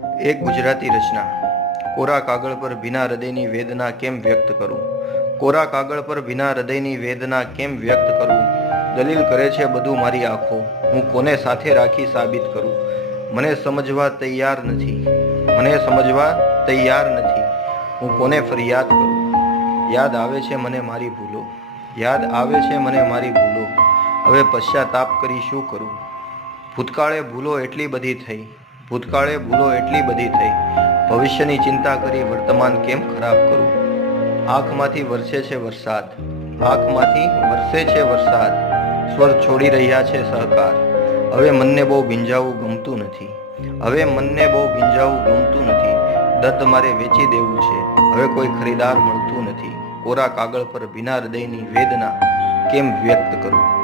એક ગુજરાતી રચના। કોરા કાગળ પર ભીના હૃદયની વેદના કેમ વ્યક્ત કરું? કોરા કાગળ પર ભીના હૃદયની વેદના કેમ વ્યક્ત કરું? દલીલ કરે છે બધું મારી આંખો, હું કોને સાથે રાખી સાબિત કરું? મને સમજવા તૈયાર નથી, મને સમજવા તૈયાર નથી, હું કોને ફરિયાદ કરું? યાદ આવે છે મને મારી ભૂલો, યાદ આવે છે મને મારી ભૂલો, હવે પશ્ચાતાપ કરી શું કરું? ભૂતકાળે ભૂલો એટલી બધી થઈ, ભૂતકાળે ભૂલો એટલી બધી થઈ, ભવિષ્યની ચિંતા કરી વર્તમાન કેમ ખરાબ કરું? આંખમાંથી વરસે છે વરસાદ, આંખમાંથી વરસે છે વરસાદ, સ્વર છોડી રહ્યા છે સહકાર, હવે મનને બહુ ભીંજાવું ગમતું નથી, હવે મનને બહુ ભીંજાવું ગમતું નથી, દર્દ મારે વેચી દેવું છે, હવે કોઈ ખરીદાર મળતું નથી, કોરા કાગળ પર ભીના હૃદયની વેદના કેમ વ્યક્ત કરું?